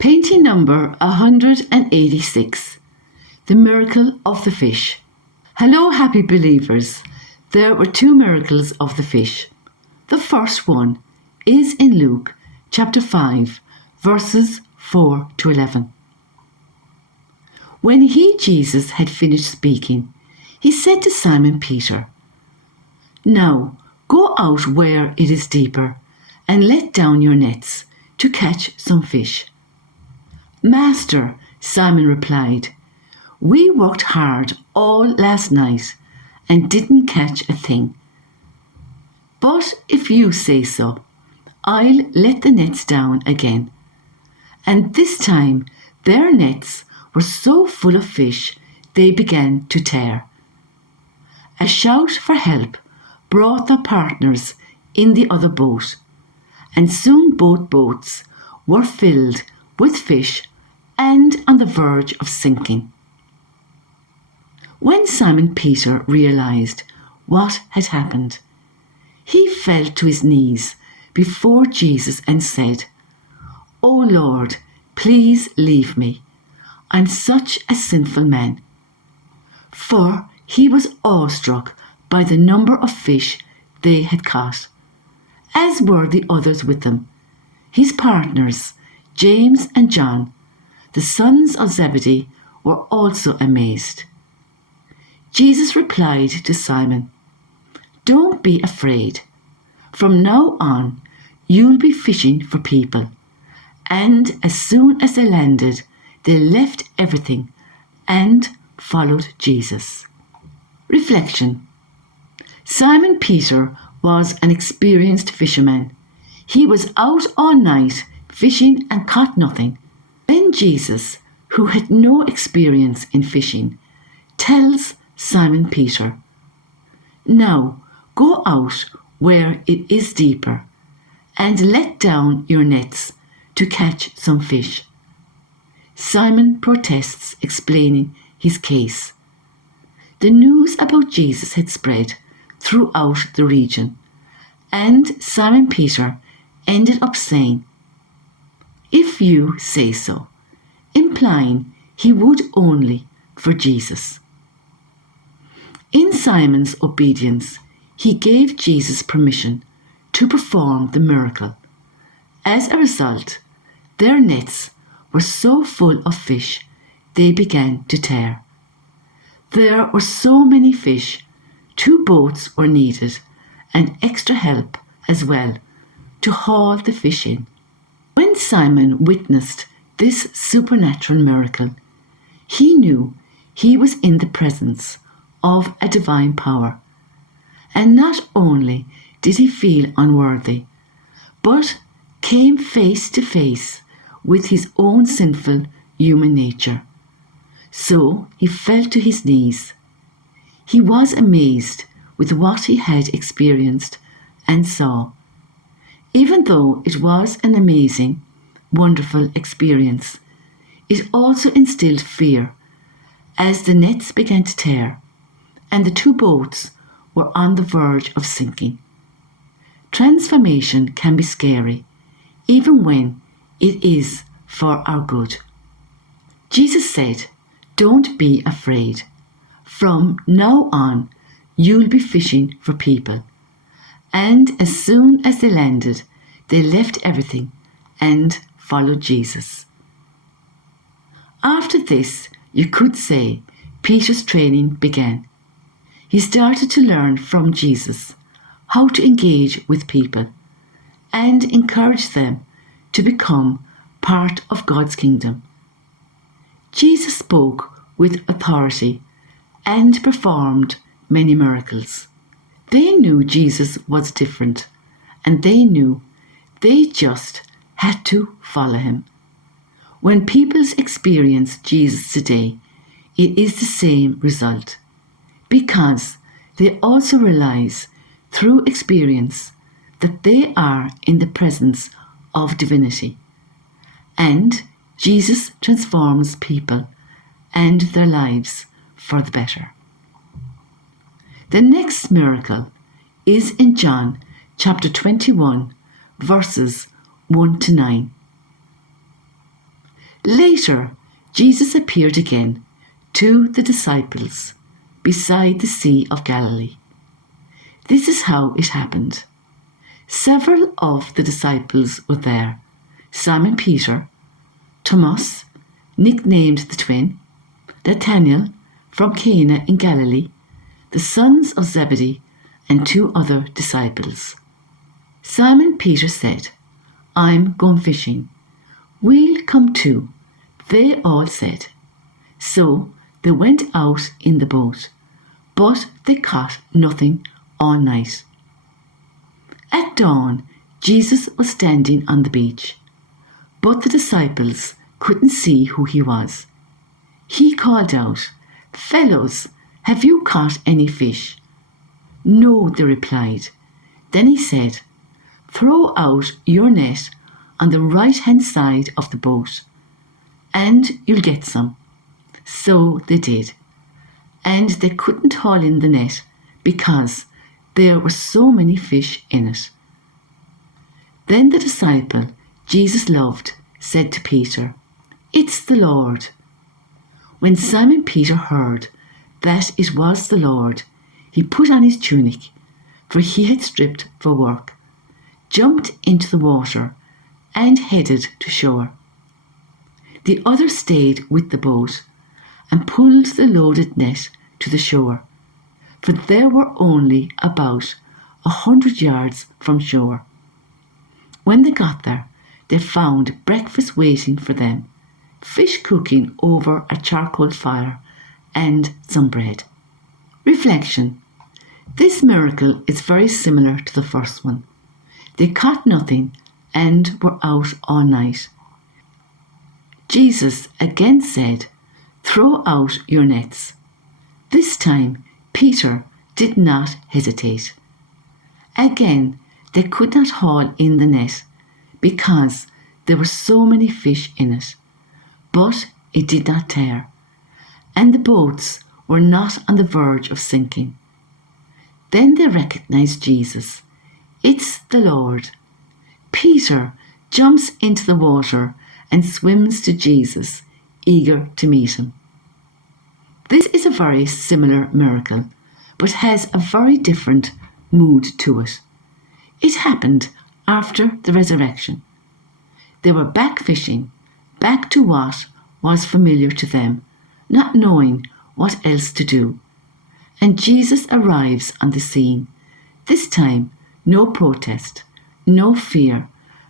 Painting number 186, The Miracle of the Fish. Hello, happy believers. There were two miracles of the fish. The first one is in Luke chapter 5, verses 4 to 11. When he, Jesus, had finished speaking, he said to Simon Peter, "Now go out where it is deeper and let down your nets to catch some fish." "Master," Simon replied, "we worked hard all last night and didn't catch a thing. But if you say so, I'll let the nets down again." And this time their nets were so full of fish they began to tear. A shout for help brought their partners in the other boat, and soon both boats were filled with fish and on the verge of sinking. When Simon Peter realized what had happened, he fell to his knees before Jesus and said, "O Lord, please leave me. I'm such a sinful man." For he was awestruck by the number of fish they had caught, as were the others with them, his partners, James and John, the sons of Zebedee, were also amazed. Jesus replied to Simon, "Don't be afraid. From now on, you'll be fishing for people." And as soon as they landed, they left everything and followed Jesus. Reflection. Simon Peter was an experienced fisherman. He was out all night fishing and caught nothing. Then Jesus, who had no experience in fishing, tells Simon Peter, "Now go out where it is deeper and let down your nets to catch some fish." Simon protests, explaining his case. The news about Jesus had spread throughout the region, and Simon Peter ended up saying, "If you say so," implying he would only for Jesus. In Simon's obedience, he gave Jesus permission to perform the miracle. As a result, their nets were so full of fish they began to tear. There were so many fish, 2 boats were needed and extra help as well to haul the fish in. When Simon witnessed this supernatural miracle, he knew he was in the presence of a divine power. And not only did he feel unworthy, but came face to face with his own sinful human nature. So he fell to his knees. He was amazed with what he had experienced and saw. Even though it was an amazing, wonderful experience, it also instilled fear as the nets began to tear and the 2 boats were on the verge of sinking. Transformation can be scary, even when it is for our good. Jesus said, "Don't be afraid. From now on, you'll be fishing for people." And as soon as they landed, they left everything and followed Jesus. After this, you could say, Peter's training began. He started to learn from Jesus how to engage with people and encourage them to become part of God's kingdom. Jesus spoke with authority and performed many miracles. They knew Jesus was different, and they knew they just had to follow him. When people experience Jesus today, it is the same result, because they also realize through experience that they are in the presence of divinity, and Jesus transforms people and their lives for the better. The next miracle is in John chapter 21, verses 1 to 9. Later, Jesus appeared again to the disciples beside the Sea of Galilee. This is how it happened. Several of the disciples were there: Simon Peter, Thomas, nicknamed the twin, Nathanael from Cana in Galilee, the sons of Zebedee, and 2 other disciples. Simon Peter said, "I'm going fishing." "We'll come too," they all said. So they went out in the boat, but they caught nothing all night. At dawn, Jesus was standing on the beach, but the disciples couldn't see who he was. He called out, "Fellows, have you caught any fish?" "No," they replied. Then he said, "Throw out your net on the right-hand side of the boat, and you'll get some." So they did, and they couldn't haul in the net because there were so many fish in it. Then the disciple Jesus loved said to Peter, "It's the Lord." When Simon Peter heard that it was the Lord, he put on his tunic, for he had stripped for work, jumped into the water, and headed to shore. The others stayed with the boat and pulled the loaded net to the shore, for they were only about 100 yards from shore. When they got there, they found breakfast waiting for them, fish cooking over a charcoal fire, and some bread. Reflection. This miracle is very similar to the first one. They caught nothing and were out all night. Jesus again said, "Throw out your nets." This time, Peter did not hesitate. Again, they could not haul in the net because there were so many fish in it, but it did not tear, and the boats were not on the verge of sinking. Then they recognized Jesus. It's the Lord. Peter jumps into the water and swims to Jesus, eager to meet him. This is a very similar miracle, but has a very different mood to it. It happened after the resurrection. They were back fishing, back to what was familiar to them, not knowing what else to do. And Jesus arrives on the scene. This time, no protest, no fear,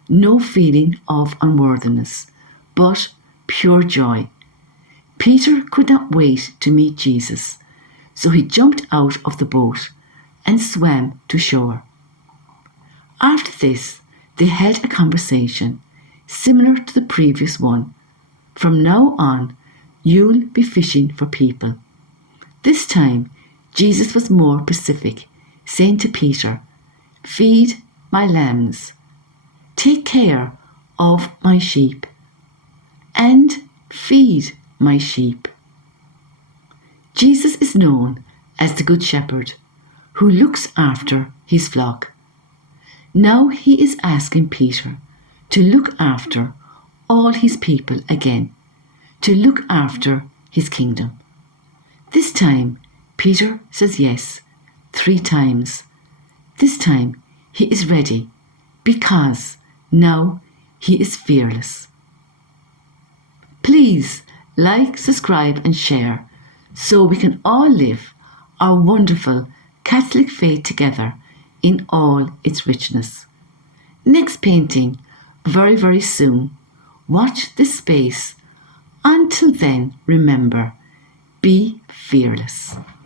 no feeling of unworthiness, but pure joy. Peter could not wait to meet Jesus, so he jumped out of the boat and swam to shore. After this, they held a conversation similar to the previous one. "From now on, you'll be fishing for people." This time, Jesus was more specific, saying to Peter, "Feed my lambs, take care of my sheep, and feed my sheep." Jesus is known as the Good Shepherd, who looks after his flock. Now he is asking Peter to look after all his people again, to look after his kingdom. This time, Peter says yes 3 times. This time, he is ready because now he is fearless. Please like, subscribe and share so we can all live our wonderful Catholic faith together in all its richness. Next painting, very, very soon. Watch this space. Until then, remember, be fearless.